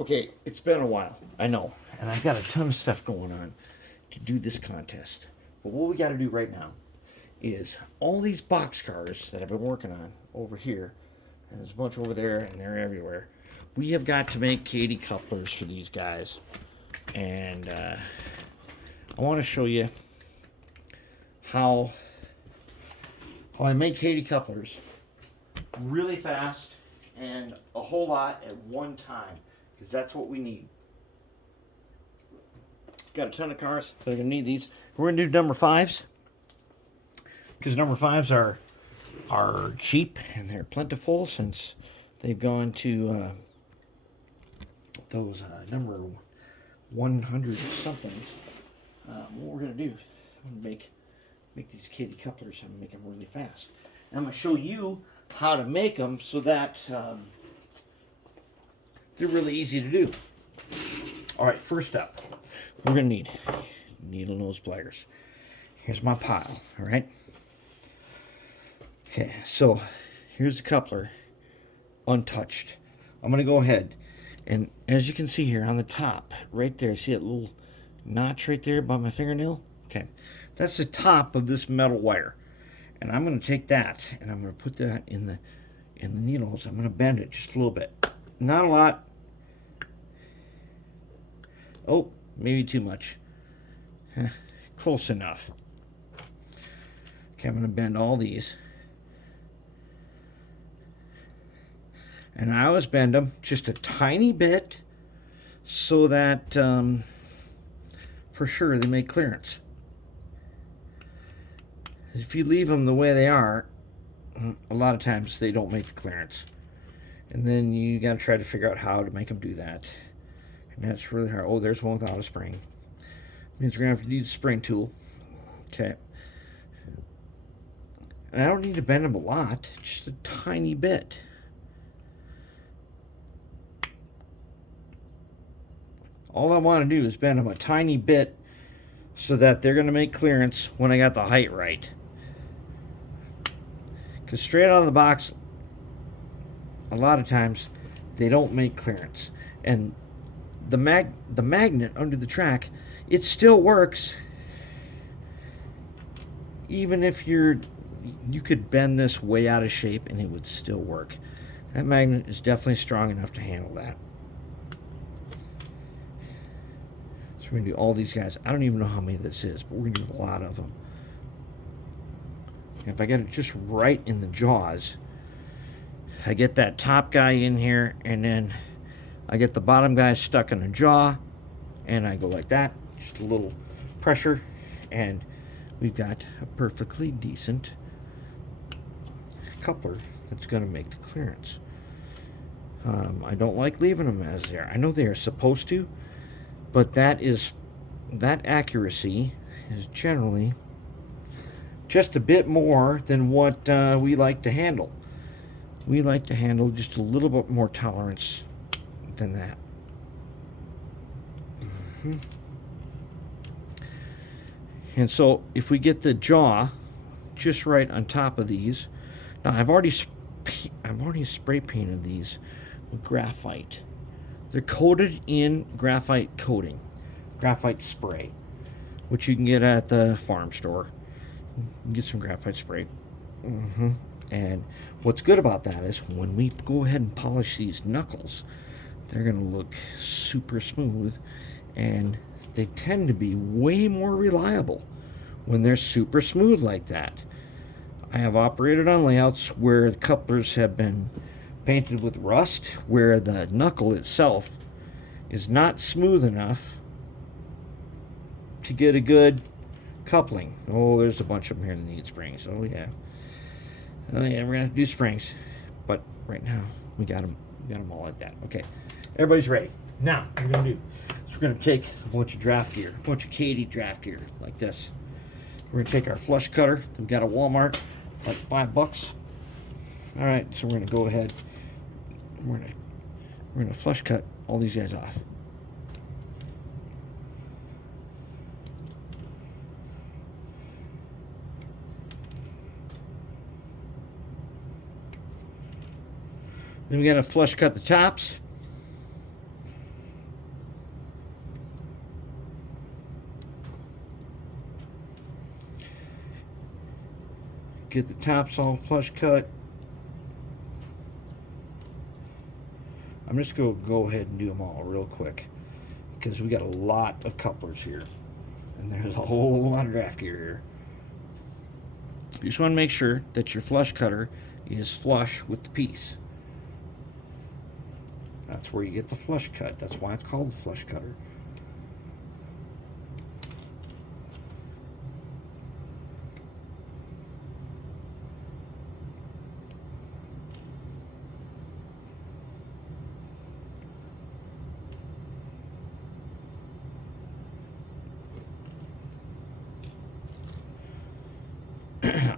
Okay, it's been a while, I know, and I've got a ton of stuff going on to do this contest. But what we got to do right now is all these box cars that I've been working on over here, and there's a bunch over there, and they're everywhere. We have got to make Kadee couplers for these guys, and I want to show you how I make Kadee couplers really fast and a whole lot at one time, because that's what we need. Got a ton of cars that are going to need these. We're going to do number fives, because number fives are cheap and they're plentiful since they've gone to those number 100 somethings. What we're going to do, I'm going to make these Kadee couplers and make them really fast. And I'm going to show you how to make them so that they're really easy to do. All right, first up, we're going to need needle nose pliers. Here's my pile, all right? Okay, so here's the coupler, untouched. I'm going to go ahead, and as you can see here on the top, right there, see that little notch right there by my fingernail? Okay, that's the top of this metal wire. And I'm going to take that, and I'm going to put that in the needles. I'm going to bend it just a little bit. Not a lot. Oh, maybe too much. Close enough. Okay, I'm going to bend all these. And I always bend them just a tiny bit so that for sure they make clearance. If you leave them the way they are, a lot of times they don't make the clearance. And then you got to try to figure out how to make them do that. And that's really hard. Oh, there's one without a spring. Means we're going to have to use a spring tool. Okay. And I don't need to bend them a lot, just a tiny bit. All I want to do is bend them a tiny bit so that they're going to make clearance when I got the height right. Because straight out of the box, a lot of times they don't make clearance. And the magnet under the track, it still works. Even if you could bend this way out of shape and it would still work. That magnet is definitely strong enough to handle that. So we're going to do all these guys. I don't even know how many this is, but we're going to do a lot of them. If I get it just right in the jaws, I get that top guy in here, and then I get the bottom guy stuck in the jaw, and I go like that, just a little pressure, and we've got a perfectly decent coupler that's going to make the clearance. I don't like leaving them as they are. I know they are supposed to, but that accuracy is generally just a bit more than what we like to handle. We like to handle just a little bit more tolerance than that. And so if we get the jaw just right on top of these, now I've already spray painted these with graphite. They're coated in graphite coating, graphite spray, which you can get at the farm store. You can get some graphite spray. And what's good about that is when we go ahead and polish these knuckles, they're going to look super smooth, and they tend to be way more reliable when they're super smooth like that. I have operated on layouts where the couplers have been painted with rust, where the knuckle itself is not smooth enough to get a good coupling. Oh, there's a bunch of them here that need springs. Oh yeah, we're gonna have to do springs, but right now we got them all like that. Okay, everybody's ready. Now what we're gonna do is we're gonna take a bunch of draft gear, a bunch of Kadee draft gear like this. We're gonna take our flush cutter that we got at Walmart, like $5. All right, so we're gonna go ahead. We're gonna flush cut all these guys off. Then we gotta flush cut the tops. Get the tops all flush cut. I'm just going to go ahead and do them all real quick because we got a lot of couplers here. And there's a whole lot of draft gear here. You just want to make sure that your flush cutter is flush with the piece. That's where you get the flush cut. That's why it's called the flush cutter.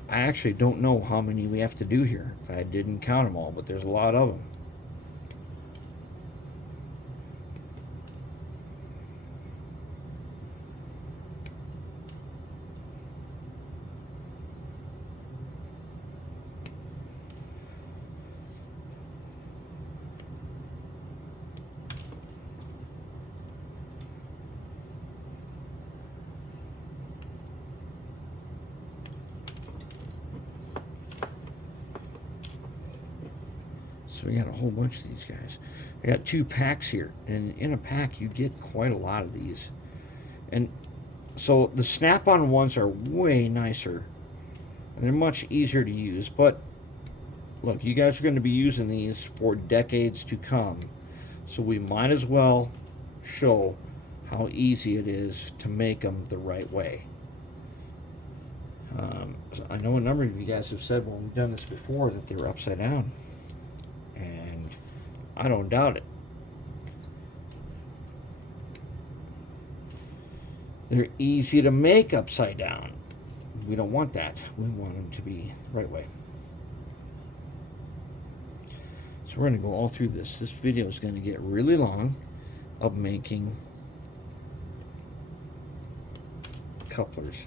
I actually don't know how many we have to do here. I didn't count them all, but there's a lot of them. So we got a whole bunch of these guys. I got 2 packs here, and in a pack you get quite a lot of these. And so the snap-on ones are way nicer, and they're much easier to use. But look, you guys are going to be using these for decades to come, so we might as well show how easy it is to make them the right way. I know a number of you guys have said when we've done this before that they were upside down. And I don't doubt it. They're easy to make upside down. We don't want that. We want them to be the right way. So we're going to go all through this. This video is going to get really long of making couplers.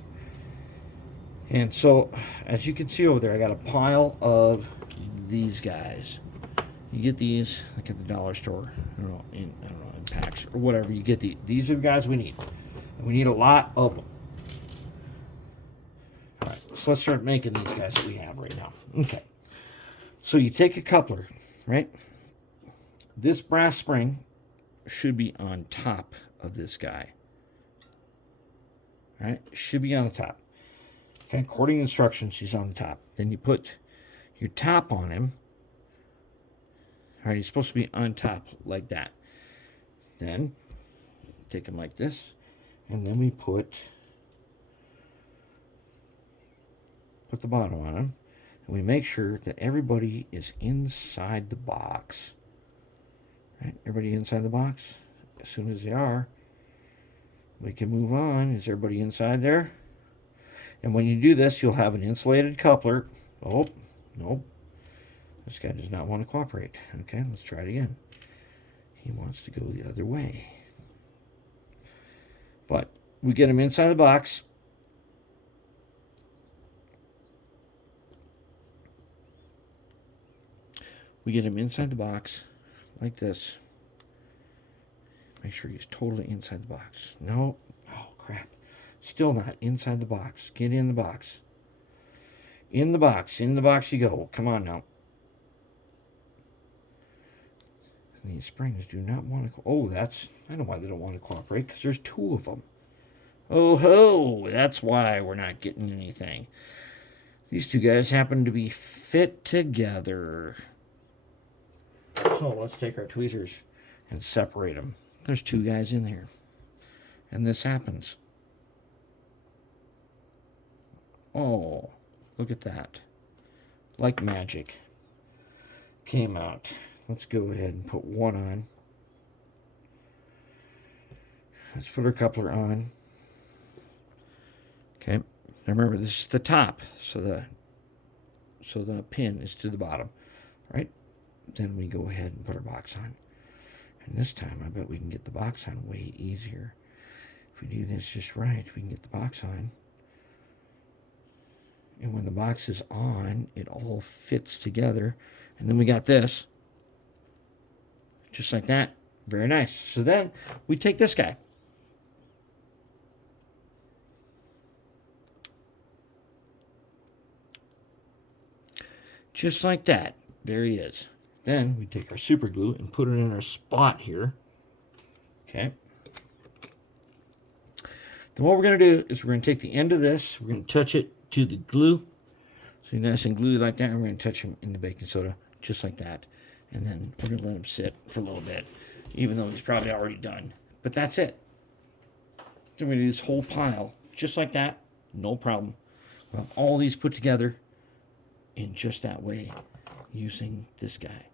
And so, as you can see over there, I got a pile of these guys. You get these like at the dollar store. I don't know, in packs or whatever. You get these are the guys we need, and we need a lot of them. All right, so let's start making these guys that we have right now. Okay, so you take a coupler, right? This brass spring should be on top of this guy. All right, should be on the top. Okay, according to instructions, he's on the top. Then you put your top on him. All right, he's supposed to be on top like that. Then take him like this, and then we put the bottom on him, and we make sure that everybody is inside the box. All right, everybody inside the box. As soon as they are, we can move on. Is everybody inside there? And when you do this, you'll have an insulated coupler. Oh, nope. This guy does not want to cooperate. Okay, let's try it again. He wants to go the other way. But we get him inside the box. We get him inside the box like this. Make sure he's totally inside the box. No. Oh, crap. Still not inside the box. Get in the box. In the box. In the box you go. Come on now. And these springs do not want to... Oh, that's... I know why they don't want to cooperate. Because there's 2 of them. Oh, ho! That's why we're not getting anything. These 2 guys happen to be fit together. So let's take our tweezers and separate them. There's 2 guys in there. And this happens. Oh, look at that. Like magic. Came out. Let's go ahead and put one on. Let's put our coupler on. Okay. Now remember, this is the top, so the pin is to the bottom. All right. Then we go ahead and put our box on. And this time, I bet we can get the box on way easier. If we do this just right, we can get the box on. And when the box is on, it all fits together. And then we got this. Just like that. Very nice. So then we take this guy. Just like that. There he is. Then we take our super glue and put it in our spot here. Okay. Then what we're going to do is we're going to take the end of this, we're going to touch it to the glue. So nice and glued like that, and we're going to touch him in the baking soda, just like that. And then we're going to let him sit for a little bit, even though he's probably already done. But that's it. Then we're going to do this whole pile, just like that, no problem. We'll have all these put together in just that way, using this guy.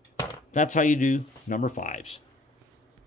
That's how you do number 5s.